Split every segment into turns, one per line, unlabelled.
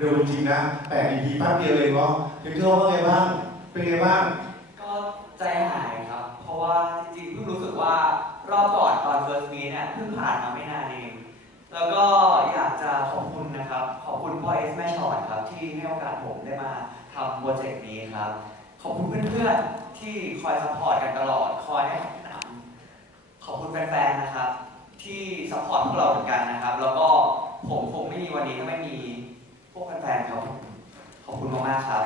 เร็วจริงนะแปด EP แป๊บเดียวเองเนาะเดี๋ยวพี่โทว่าไงบ้าง เป็นไงบ้าง
ก็ใจหายครับ เพราะว่าจริงๆเพิ่งรู้สึกว่ารอบก่อนตอน first meet เนี่ยเพิ่งผ่านมาไม่นานเอง แล้วก็อยากจะขอบคุณนะครับ ขอบคุณพ่อเอสแม่ชอดครับ ที่ให้โอกาสผมได้มาทำโปรเจกต์นี้ครับ ขอบคุณเพื่อนๆที่คอยซัพพอร์ตกันตลอดคอยให้คำแนะนำขอบคุณแฟนๆนะครับ ที่ซัพพอร์ตพวกเราเหมือนกันนะครับ แล้วก็ผมคงไม่มีวันนี้ถ้าไม่มี พวกแฟนๆครับ ขอบคุณมากๆครับ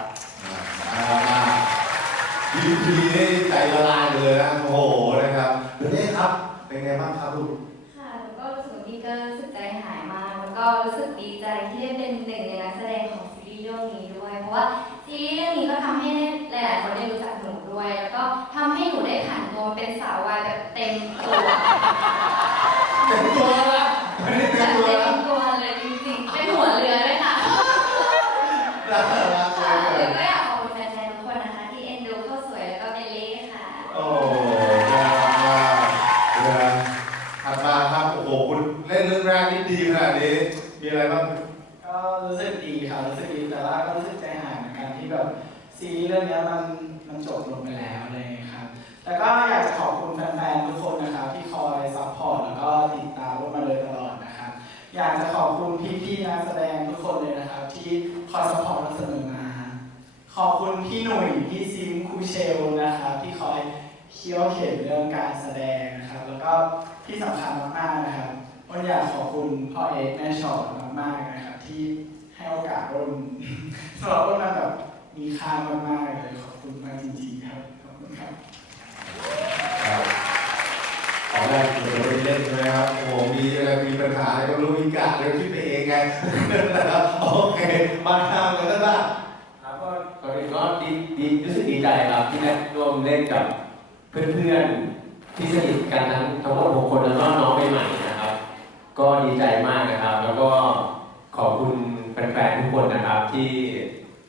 ดีพีนี่ใจละลายเลยนะโอ้โหนะครับเดี๋ยวนี้ครับ เป็นไงบ้างครับลูก
ค่ะหนูก็รู้สึกว่านี่ก็รู้สึกใจหายมากแล้วก็รู้สึกดีใจที่ได้เป็นหนึ่งในนักแสดงของซีรีส์เรื่องนี้ด้วย เพราะว่าซีรีส์เรื่องนี้ก็ทำให้หลายๆคนได้รู้จักหนูด้วย แล้วก็ทำให้หนูได้ผ่านตัวเป็นสาววายแบบเต็มตัว
เต็มตัวแล้วไม่
คอย
ซัพพอร์ตเราเสมอมา ขอบคุณพี่หนุ่ยพี่ซิมครูเชลนะครับ ที่คอยเคี่ยวเข็นเรื่องการแสดงนะครับ แล้วก็ที่สำคัญมากๆนะครับอ้นอยากขอบคุณพ่อเอกแม่ชอตมากๆนะครับ ที่ให้โอกาสอ้นสำหรับอ้นมันแบบมีค่ามากๆเลยขอบคุณมากจริงๆครับขอบคุณครับ
แรกเราไม่เล่นใช่ไหมครับโอ้โหมีอะไรมีปัญหาอะไรก็รู้มีกะเลยคิดไปเองไงนะครับโอเคมาทำกันแล้วบ้าง
ครับก็ก่อนอื่นก็ดีดีรู้สึกดีใจครับที่ได้ร่วมเล่นกับเพื่อนๆที่สนิทกันทั้งทั้งหมดหกคนแล้วก็น้องใหม่ๆนะครับ ก็ดีใจมากนะครับ แล้วก็ขอบคุณแฟนๆทุกคนนะครับที่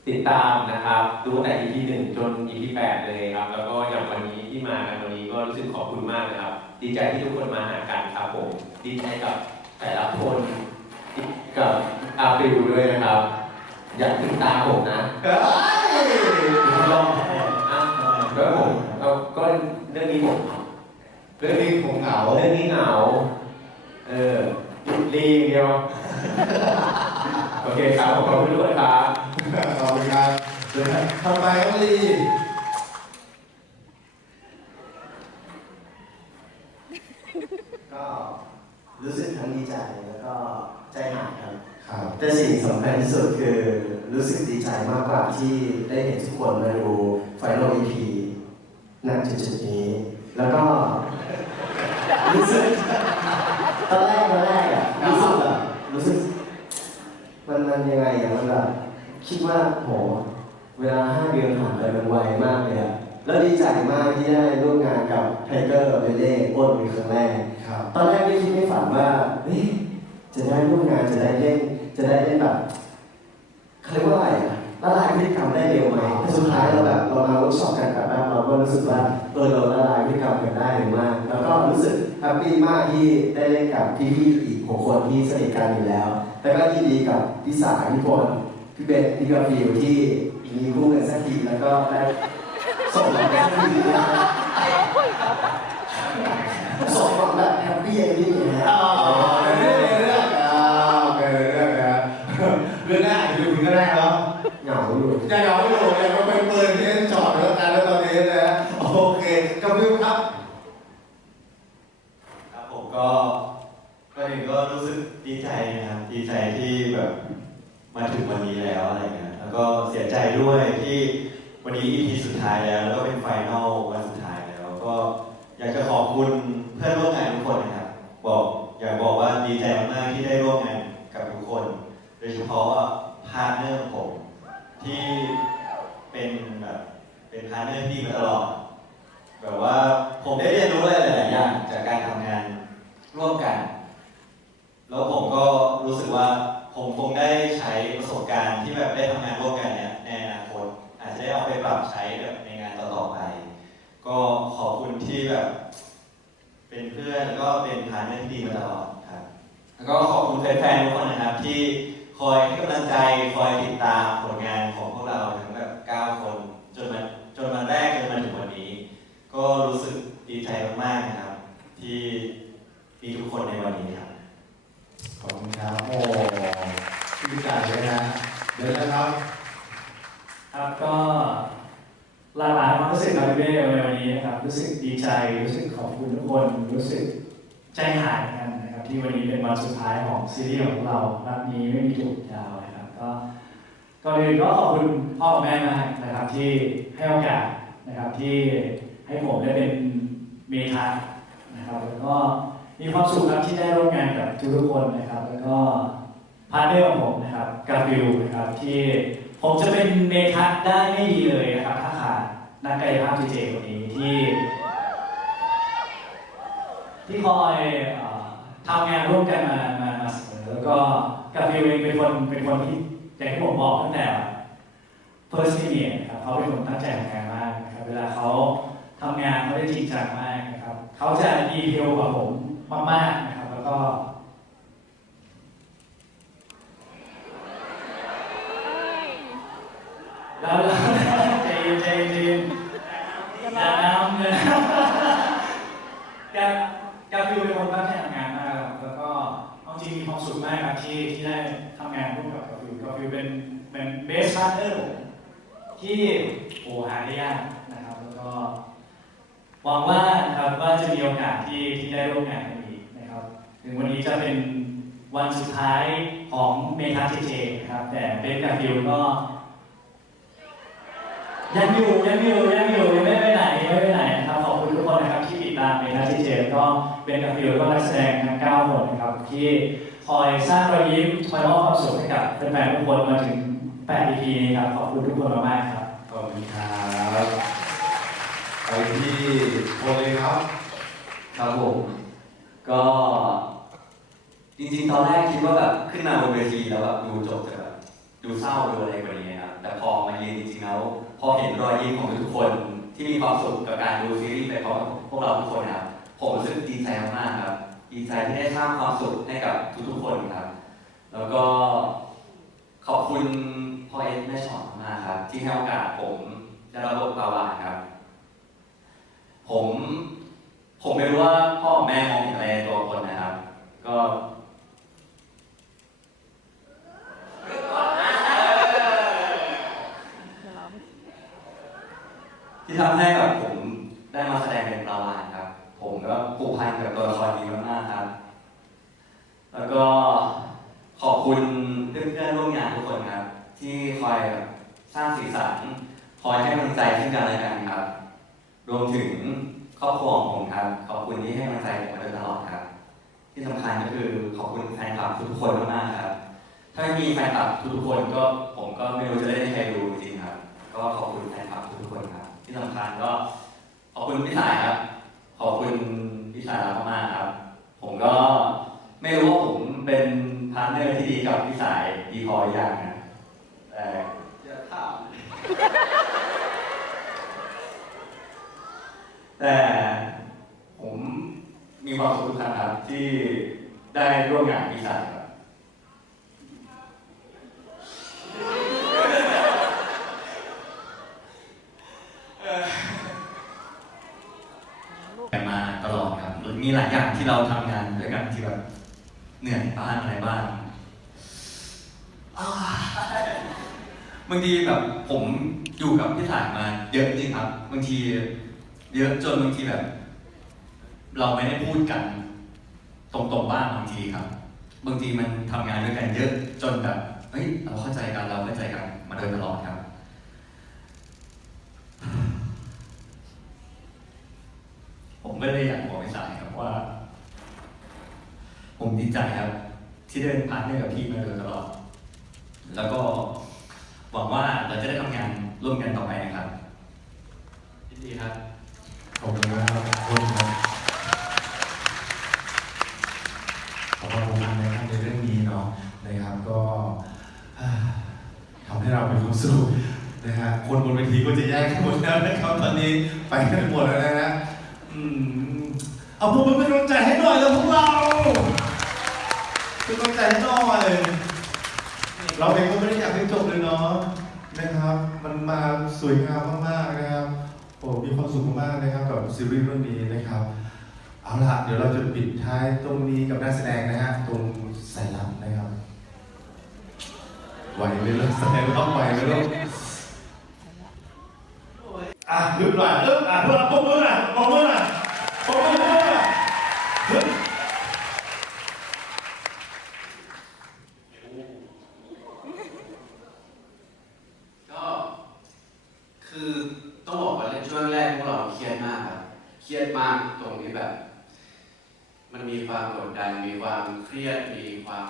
ติดตามนะครับดูตั้งแต่ EP หนึ่งจน EP แปดเลยครับ แล้วก็อย่างวันนี้ที่มากันวันนี้ก็รู้สึกขอบคุณมากนะครับ ดีใจที่ทุกคนมาหากันครับผม ดีใจกับแต่ละคนกับอาฟิวด้วยนะครับ อยากถึงตาผมนะ
เฮ้ย
ลองอะก็ผมก็ก็เรื่องนี้ผม
เรื่องนี้ผมเหงา
เรื่องนี้เหงา เออลีอย่างเดียว โอเคครับผมขอบคุณทุกคนครับ
ขอบคุณครับทำไมต้องรีบ
ก็ รู้สึกทั้งดีใจแล้วก็ใจหายครับ
ครับ
แต่สิ่งสำคัญที่สุดคือรู้สึกดีใจมากกว่าที่ได้เห็นทุกคนมาดูไฟนอล EP ณจุดๆนี้ แล้วก็ รู้สึกตอนแรกตอนแรกอะรู้สึกแบบรู้สึก มันมันยังไงอะมันแบบคิดว่าโหเวลาห้าเดือนผ่านไปมันไวมากเลยอะแล้วดีใจมากที่ได้ร่วมงานกับไทเกอร์เบเล่อ้นเป็นครั้งแรก
ครับ
ตอนแรกไม่คิดไม่ ฝันว่าเฮ้ยจะได้ร่วมงานจะได้เล่นจะได้เล่นแบบเขาเรียกว่าอะไรละลายพฤติกรรมได้เร็วไหมแต่สุดท้ายเราแบบเรามาเวิร์กช็อปกันแบบนั้นเราก็รู้สึกว่าเออเราละลายพฤติกรรมกันได้เร็วมากแล้วก็รู้สึกแฮปปี้มากที่ได้เล่นกับพี่ๆอีกหกคนที่สนิทกันอยู่แล้ว แล้วก็ยินดีกับพี่สายพี่พลพี่เบนพี่กาฟิวที่มีคู่กันสักทีแล้วก็ได้ส่งกันสักทีส่ง แบบ
ร่ว
มกัน แล้วผมก็รู้สึกว่าผมคงได้ใช้ประสบการณ์ที่แบบได้ทำงานร่วมกันเนี่ยในอนาคตอาจจะได้เอาไปปรับใช้แบบในงานต่อๆไป ก็ขอบคุณที่แบบเป็นเพื่อนแล้วก็เป็นพาร์ทเนอร์ที่ดีมาตลอดครับแล้วก็ขอบคุณแฟนๆทุกคนนะครับ ที่คอยให้กำลังใจคอยติดตามผลงานของพวกเราทั้งแบบ9คนจนมาจนวันแรกจนมาถึงวันนี้ ก็รู้สึกดีใจมากๆนะครับ ที่ มีทุกคนในวันนี้ครับ
ขอบคุณครับ โอ้พี่พิการเลยนะ เดี๋ยวนะครับ
ครับก็หลากหลายความรู้สึกครับพี่เบ้ในวันนี้นะครับ รู้สึกดีใจ รู้สึกขอบคุณทุกคน รู้สึกใจหายกันนะครับ ที่วันนี้เป็นวันสุดท้ายของซีรีส์ของเรารักนี้ไม่มีถูกยาวนะครับก็ก่อนอื่นก็ขอบคุณพ่อกับแม่มากนะครับที่ให้โอกาสนะครับที่ให้ผมได้เป็นเมทานะครับแล้วก็ มีความสุขครับที่ได้ร่วมงานกับทุกๆคนนะครับ แล้วก็พาร์ทเนอร์ของผมนะครับกาฟิลนะครับที่ผมจะเป็นเมทัศน์ได้ไม่ดีเลยนะครับถ้าขาดนักกายภาพเจคนนี้ที่ ที่คอยเอ่อทำงานร่วมกันมามามาเสมอแล้วก็กาฟิลเองเป็นคนเป็นคนที่อย่างที่ผมบอกตั้งแต่ first meeting นะครับเขาเป็นคนตั้งใจทำงานมากนะครับเวลาเขาทำงานเขาได้จริงจังมากนะครับเขาจะดีเทลกว่าผม มากๆนะครับ แล้วก็แล้วแล้วใจเย็นใจเย็นใจเย็นอย่านำเลยแกแกฟิวเป็นคนตั้งใจทำงานมากครับแล้วก็เอาจริงมีความสุขมากครับที่ที่ได้ทำงานร่วมกับกาฟิวกาฟิวเป็นเป็นเบสพาร์ทเนอร์ผมที่โอ้หาได้ยากนะครับ แล้วก็หวังว่านะครับว่าจะมีโอกาสที่ที่ได้ร่วมงาน ถึงวันนี้จะเป็นวันสุดท้ายของเมทัศเจเจนะครับ แต่เบสกับฟิวก็ ยังอยู่ยังอยู่ยังอยู่ยังไม่ไปไหนไม่ไปไหนนะครับขอบคุณทุกคนนะครับที่ติดตามในทัศน์เจแล้วก็เป็นกับฟิวแล้วก็นักแสดงทั้ง9คนนะครับที่คอยสร้างรอยยิ้มคอยมอบความสุขให้กับแฟนๆทุกคนมาถึง8 EP นี้ครับขอบคุณทุกคนมากๆครับ
ขอบคุณครับไปที่โอเลยครับ
ครับผมก็ จริงๆ ตอนแรกคิดว่าแบบขึ้นมาบนเวทีแล้วแบบดูจบจะแบบดูเศร้าดูอะไรกว่านี้ครับแต่พอมายืนจริงๆแล้วพอเห็นรอยยิ้มของทุกๆคนที่มีความสุขกับการดูซีรีส์ไปพร้อมพวกเราทุกคนนะครับผมรู้สึกดีใจมากๆครับดีใจที่ได้สร้างความสุขให้กับทุกๆคนครับ แล้วก็ขอบคุณพ่อเอ็นแม่ชอตมากครับ ที่ให้โอกาสผมได้รับบทปาวานครับ ผมผมไม่รู้ว่าพ่อแม่มองเห็นอะไรในตัวคนนะครับ ก็ ที่ทำให้แบบผมได้มาแสดงเป็นปลาวานครับ ผมก็ผูกพันกับตัวละครนี้มากๆครับ แล้วก็ขอบคุณเพื่อนๆร่วมงานทุกคนครับ ที่คอยแบบสร้างสีสันคอยให้กำลังใจซึ่งกันและกันครับ รวมถึงครอบครัวของผมครับ ขอบคุณที่ให้กำลังใจผมมาโดยตลอดครับ ที่สำคัญก็คือขอบคุณแฟนคลับทุกคนมากๆครับ ถ้าไม่มีแฟนคลับทุกๆคนก็ผมก็ไม่รู้จะได้ใครดูจริงครับ ก็ขอบคุณแฟนคลับ ทุกๆคนครับที่สำคัญก็ขอบคุณพี่สายครับ ขอบคุณพี่สายรักมากๆครับ ผมก็ไม่รู้ว่าผมเป็นพาร์ทเนอร์ที่ดีกับพี่สายดีพอหรือยังนะแต่
อย่าถาม
แต่ผมมีความสุขทุกครั้งครับที่ได้ร่วมงานกับพี่สายครับ มาตลอดครับ มีหลายอย่างที่เราทำงานด้วยกันที่แบบเหนื่อยบ้างอะไรบ้างอ้าวบางทีแบบผมอยู่กับพี่สายมาเยอะจริงครับ บางที เยอะจนบางทีแบบ เราไม่ได้พูดกัน ตรงๆบ้างบางทีครับ บางทีมันทำงานด้วยกันเยอะจนแบบเฮ้ยเราเข้าใจกันเราเข้าใจกันมาโดยตลอดครับ ผมก็เลยอยากบอกพี่สายครับว่า ผมดีใจครับ ที่ได้พาร์ทเนอร์กับพี่มาโดยตลอด แล้วก็ หวังว่าเราจะได้ทำงานร่วมกันต่อไปนะครับยินดีครับ
ขอบคุณนะครับขอบคุณครับขอบคุณนะครับในเรื่องนี้เนาะนะครับ ก็อ่าทำให้เราเป็นความสุขนะฮะคนบนเวทีก็จะแยกกันหมดแล้วนะครับตอนนี้ไปกันหมดแล้วนะฮะอืมเอาพวกมันเป็นกำลังใจให้หน่อยแล้วพวกเราเป็นกำลังใจให้หน่อย เราเองก็ไม่ได้อยากให้จบเลยเนาะนะครับ มันมาสวยงามมากๆนะครับโอ้มีความสุขมากนะครับกับซีรีส์เรื่องนี้นะครับ เอาละเดี๋ยวเราจะปิดท้ายตรงนี้กับนักแสดงนะฮะตรงสายลับนะครับไหวไหมล่ะแสดงว่าไหวไหมล่ะอะหยุดหน่อยเอออะพวกเราปมึงอะพวกมึงอหน่อย
มมือ กันมีความเครียดมีความ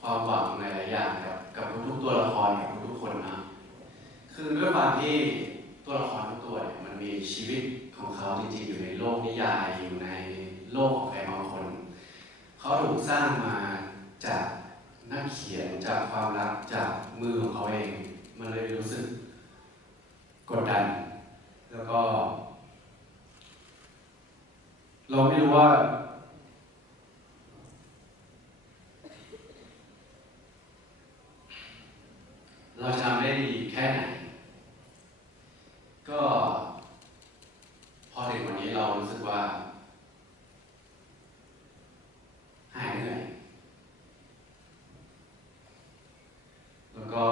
ความหวังในหลายอย่างกับกับทุกๆตัวละครกับทุกคนนะคือด้วยความที่ตัวละครทุกตัวมันมีชีวิตของเขาจริงๆอยู่ในโลกนิยายอยู่ในโลกของใครบางคนเขาถูกสร้างมาจากนักเขียนจากความรักจากมือของเขาเอง มันเลยรู้สึกกดดัน แล้วก็ เราไม่รู้ว่า เราทำได้ดีแค่ไหน ก็ พอถึงวันนี้เรารู้สึกว่า หายเหนื่อย แล้วก็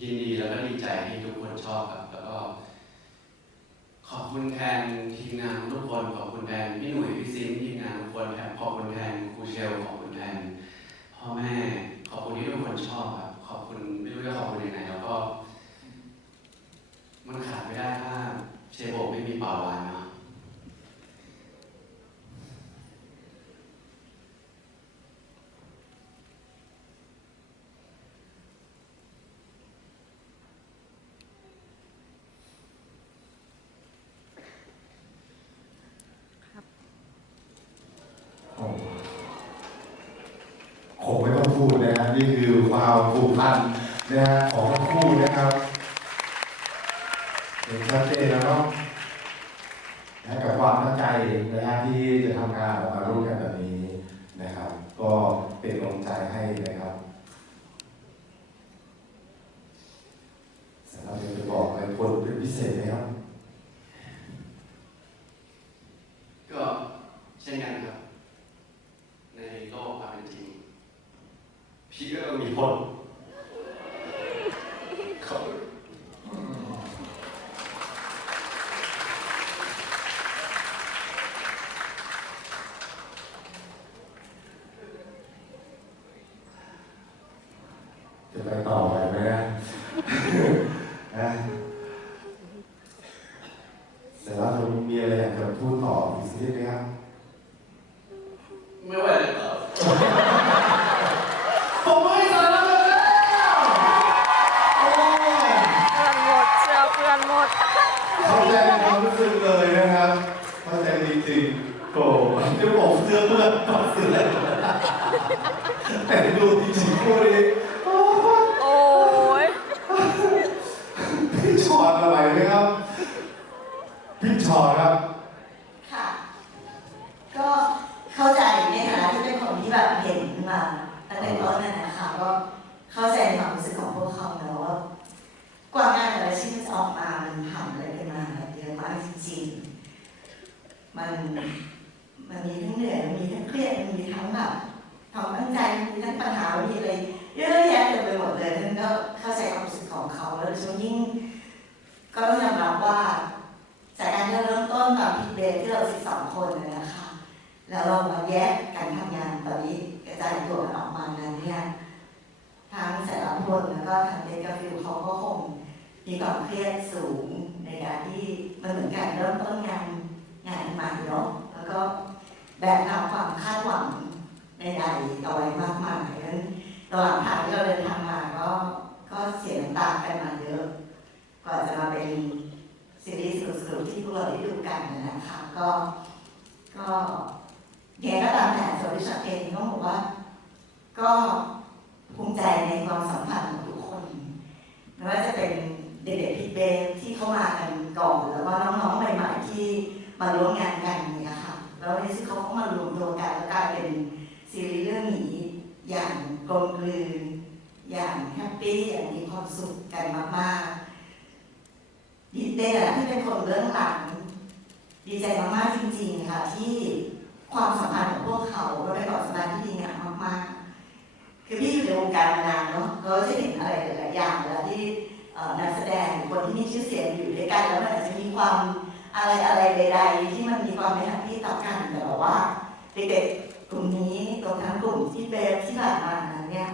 ยินดีแล้วก็ดีใจที่ทุกคนชอบครับแล้วก็ ขอบคุณแทนทีมงานทุกคน ขอบคุณแทนพี่หนุ่ยพี่ซิมทีมงานทุก นี่คือความ
ผูกพันนะฮะของ ไม่ว่าจะเป็นเด็กๆพิเบ
นที่เข้า
มากันก่อน แล้วว่าน้องๆใหม่
ๆที่มาร่วมงานกันเนี่ยค่ะแล้วในที่เขาเขามารวมตัวกันแล้วกลายเป็นซีรีส์เรื่องนี้อย่างกลมกลืนอย่างแฮปปี้อย่างมีความสุขกันมากๆดีเต้ที่เป็นคนเรื่องหลัง ดีใจมากๆจริงๆค่ะที่ความสัมพันธ์ของพวกเขาเราได้ความสัมพันธ์ที่ดีงามมากๆคือพี่อยู่ในวงการมานานเนาะเราจะเห็นอะไรหลา ๆอย่างเวลาที่นักแสดงคนที่มีชื่อเสียงอยู่ด้วยกันแล้วมันอาจจะมีความอะไรอะไรใดๆที่มันมีความไม่แฮปปี้ต่อกันแต่แบบว่าเด็กๆกลุ่มนี้รวมทั้งกลุ่มที่เบฟที่ผ่านมานั้นเนี่ย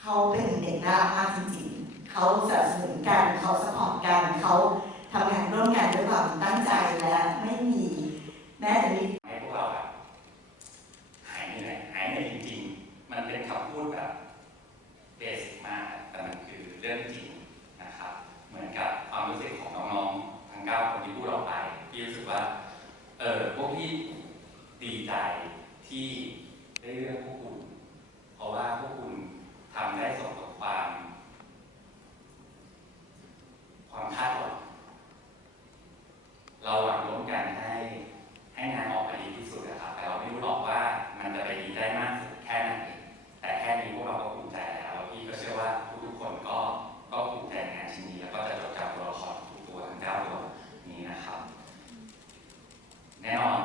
เขาเป็นเด็กน่ารักมากจริงๆเขาสนับสนุนกันเขาสปอร์ตกันเขาทำงานร่วมกันด้วยความตั้งใจและไม่มีแม้แต่มี
ให้พวกเราแบบหายเหนื่อยหายเหนื่อยจริงๆ มันเป็นคำพูดแบบเบสิกมาก แต่มันคือเรื่องจริงนะครับ เหมือนกับความรู้สึกของน้องๆ ทั้งเก้าคนที่พูดออกไป พี่รู้สึกว่า เออพวกพี่ดีใจที่ได้เลือกพวกคุณ เพราะว่าพวกคุณทำได้สมกับความ ความคาดหวัง เราหวังร่วมกันให้ ให้งานออกมาดีที่สุดนะครับ แต่เราไม่รู้หรอกว่ามันจะไปดีได้มากสุดแค่ไหน แต่แค่นี้พวกเราก็ภูมิใจแล้วแล้วพี่ก็เชื่อว่าทุกๆคนก็ก็ภูมิใจในงานชิ้นนี้แล้วก็จะจดจำตัวละครทุกตัวทั้งเก้าตัวนี้นะครับ แน่นอน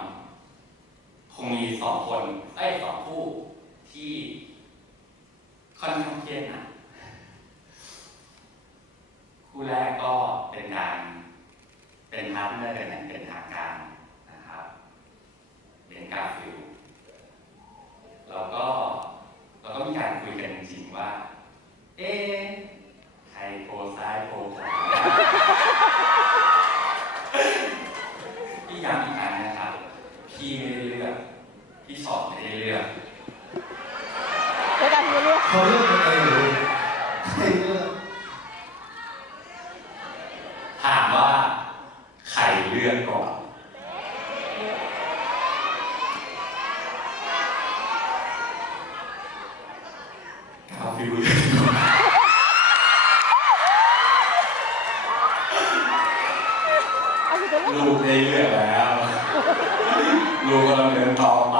คงมีสองคนเอ้ยสองคู่ที่ค่อนข้างเครียดหนะ คู่แรกก็เป็นการ เป็นพาร์ทเนอร์กันอย่างเป็นทางการนะครับเป็นกาฟิลแล้วก็เราก็มีการคุยกันจริงๆว่า เอ๊ะใครโพลซ้ายโพลขวา พี่ย้ำอีกครั้งนะครับ พี่ไม่ได้เลือก พี่สอบไม่ได้เลือก
เดี๋ยวกันเรื่อง
เขาเลือกกันเองหรือใครเลือก
ถามว่าใค รเลือกก่อน กาฟิลเลือกก่อนลูกได้เลือกแล้ว ลูกกำลังเดินต่อไป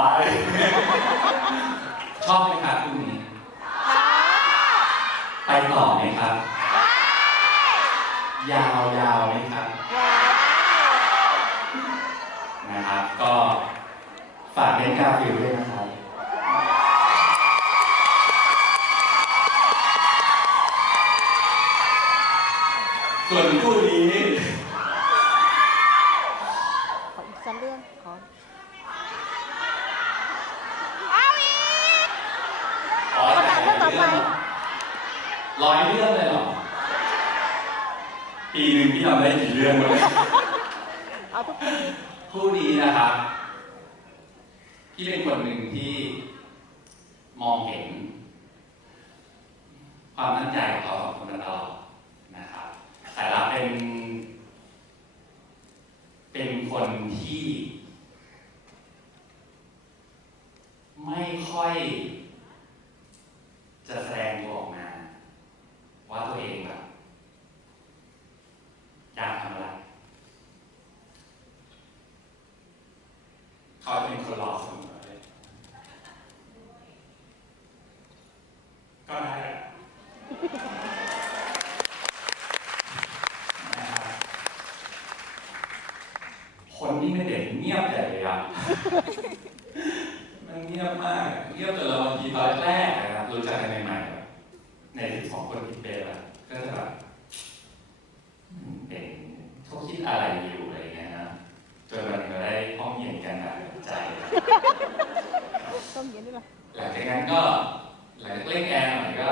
ชอบไหมครับคู่นี้ ไปต่อไหมครับ ยาวยาวๆไหมครับ นะครับ ก็ฝากเล่นกาฟิลด้วยนะครับ ส่วนคู่นี้
ขออีก สักเรื่องขอ
ขอแต่เรื่องต่อไปร้อยเรื่องเลยเหรอ ปีหนึ่งพี่ทำได้กี่เรื่องวะเนี่ย
เอาทุกปี
คู่นี้นะครับ พี่เป็นคนหนึ่งที่มองเห็น ความตั้งใจของเขาสองคนมาตลอดนะครับ แต่ละเป็น เป็นคนที่ ไม่ค่อย จะแสดงตัวออกมา ว่าตัวเองแบบอยากทำอะไร เขาเป็นคนรอเสมอเลย ก็ได้แหละนะครับคนที่ไม่เด่นเงียบใหญ่เลยอะ มันเงียบมากอะเงียบจนเราบางทีตอนแรกนะครับรู้จักกันใหม่ๆแบบในสิบสองคนที่เป็นอะก็จะแบบอืมเป็นเขาคิดอะไรอยู่อะไรอย่างเงี้ยนะ จนวันหนึงเราได้ห้องเย็นกันแบบใจ
ต้มเย็นด้วยเหรอ
หลังจากนั้นก็หลังจากเล่นแอร์หน่อยก็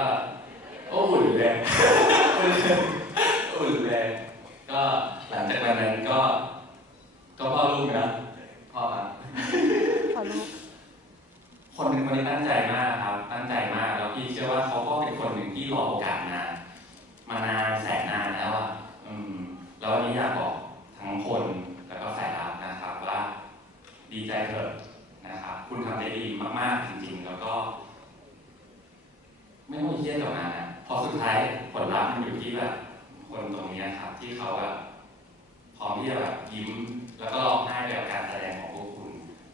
โอ้อุ่นเลยอุ่นเลยก็หลังจากวันนั้นก็ ก็พ่อลูกนะพ่อครับ
ขอรู้
คนหนึ่งคนนี้ตั้งใจมากครับ ตั้งใจมากแล้วพี่เชื่อว่าเขาก็เป็นคนหนึ่งที่รอโอกาสมามานานแสนนานแล้วอะอืมแล้ววันนี้อยากบอกทั้งคนแล้วก็แฟนรับนะครับว่าดีใจเถอะนะครับ คุณทำได้ดีมากๆจริง ๆ แล้วก็ ไม่ต้องเครียดกับงานนะพอสุดท้ายผลลัพธ์มันอยู่ที่แบบคนตรงนี้ครับ ที่เขาแบบพร้อมที่จะแบบยิ้มแล้วก็ร้องไห้ไปกับการแสดงของพวกคุณ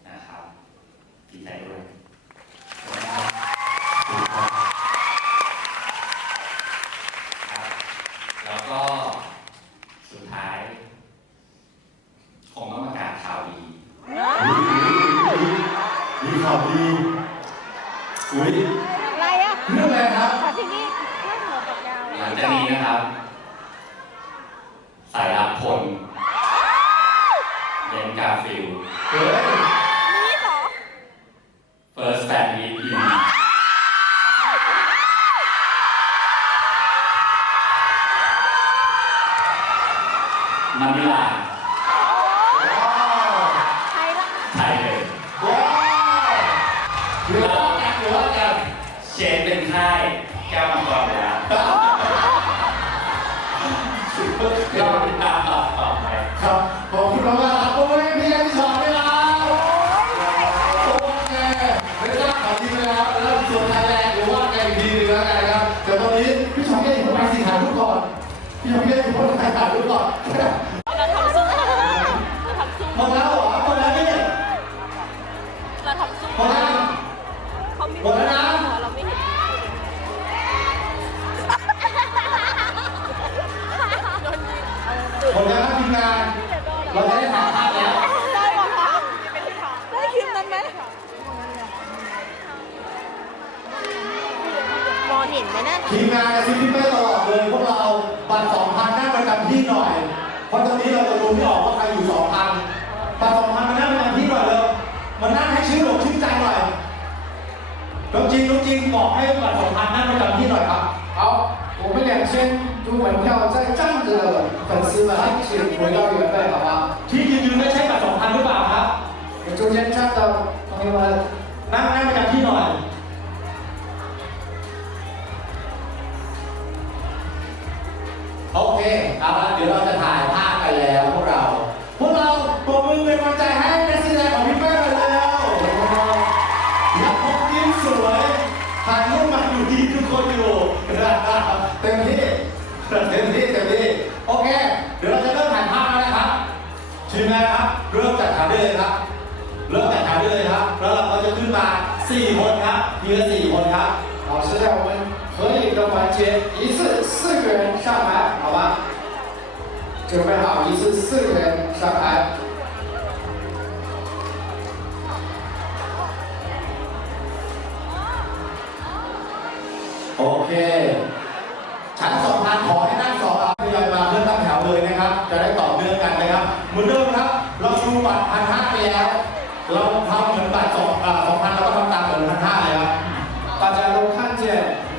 นะครับ ดีใจด้วยขอบคุณครับ แล้วก็สุดท้าย คงต้องประกาศข่าวดี
มีข่าวดีอุ้ย
อะไรอะ
เรื่องอะไรครับ
ขอที่นี่เรื่องหัวกับยาว
หลังจากนี้นะครับ สายรับพลเบนกาฟิล
เฮ้ย พี่ชอบให้ผมไปถ่ายรูปก่อน
เราทำซุ้มเราทำซุ้ม
หมดแล้วเหรอหมดแล้วนี่
เราทำซุ้ม
หมดแล้ว
เขามี
หมดแล้วนะ
หัวเราไม่เห็นโดนยิงเออ
หมดแล้วครับทีมงานเราจะได้ถ่ายภาพแล้ว
ได้หรอคะได้คลิปนั้นไหมมองเห็นไหมนั่น
ทีมงานกระซิบพี่เป้ตลอดเลยพวกเรา บัตรสองพันนั่งประจำที่หน่อย เพราะตอนนี้เราจะรู้ไม่ออกว่าใครอยู่สองพันบัตรสองพันมานั่งประจำที่หน่อยเลยมานั่งให้ชื่ออกชื่อใจหน่อยน้องจริงน้องจริงบอกให้บัตรสองพันนั่งประจำที่หน่อยครับ
好，我们两千株门票在站着的粉丝们，请回到原位，好吧？
ที่ยืนยืนไม่ใช่บัตรสองพันหรือเปล่าครับ
有中间站的朋友们，
นั่งนั่งประจำที่หน่อย โอเคเอาละเดี๋ยวเราจะถ่ายภาพกันแล้วพวกเรา พวกเราปรบมือเป็นกำลังใจให้นักแสดงของพี่แป้งกันแล้วนักพกยิ้มสวยถ่ายรูปมาอยู่ดีทุกคนอยู่เต็มที่เต็มที่เต็มที่โอเค เดี๋ยวเราจะเริ่มถ่ายภาพแล้วนะครับทีมงานครับเริ่มจัดถ่ายได้เลยครับเริ่มจัดถ่ายได้เลยครับ แล้วเราก็จะขึ้นมา4คนครับทีละ4คนครับ
ขอแสดงความ 合影的环节，一次四个人上台，好吧？准备好，一次四个人上台。
โอเค ชั้นสองพันขอให้นั่งสองพันทยอยมาเพื่อตั้งแถวเลยนะครับ จะได้ต่อเนื่องกันนะครับ เหมือนเดิมครับ เราดูบัตรพันห้าไปแล้ว เราทำเหมือนบัตรสองอ่าสองพันเราก็ทำตามเหมือนพันห้าเลยครับ
大家都看见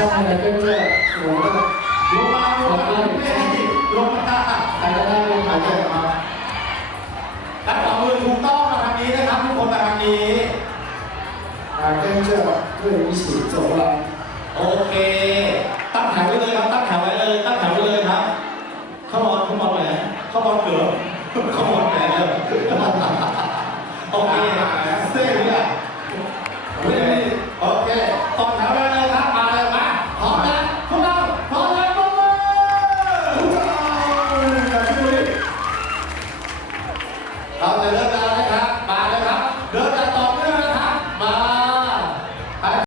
ช่อะไรก็ไม่รู้สวยมากลงมาลงมาแม่ลงมา
ใค
รก็ได้ลงมาเลยครับรับสอง
มือถูกต้องมาทางนี้
นะครับทุกคนมาทางนี้อ่าเต้น
เชือ
กเพื่องมีสีสอง
ลำ
โอเค ตั้งแถวไว้เลยครับ ตั้งแถวไว้เลย ตั้งแถวไว้เลยครับ เขมาบอลเขมาบอลแหวนเขมาบอลเกือบเข้าบอลแหวนโอเคเส้นเนี่ย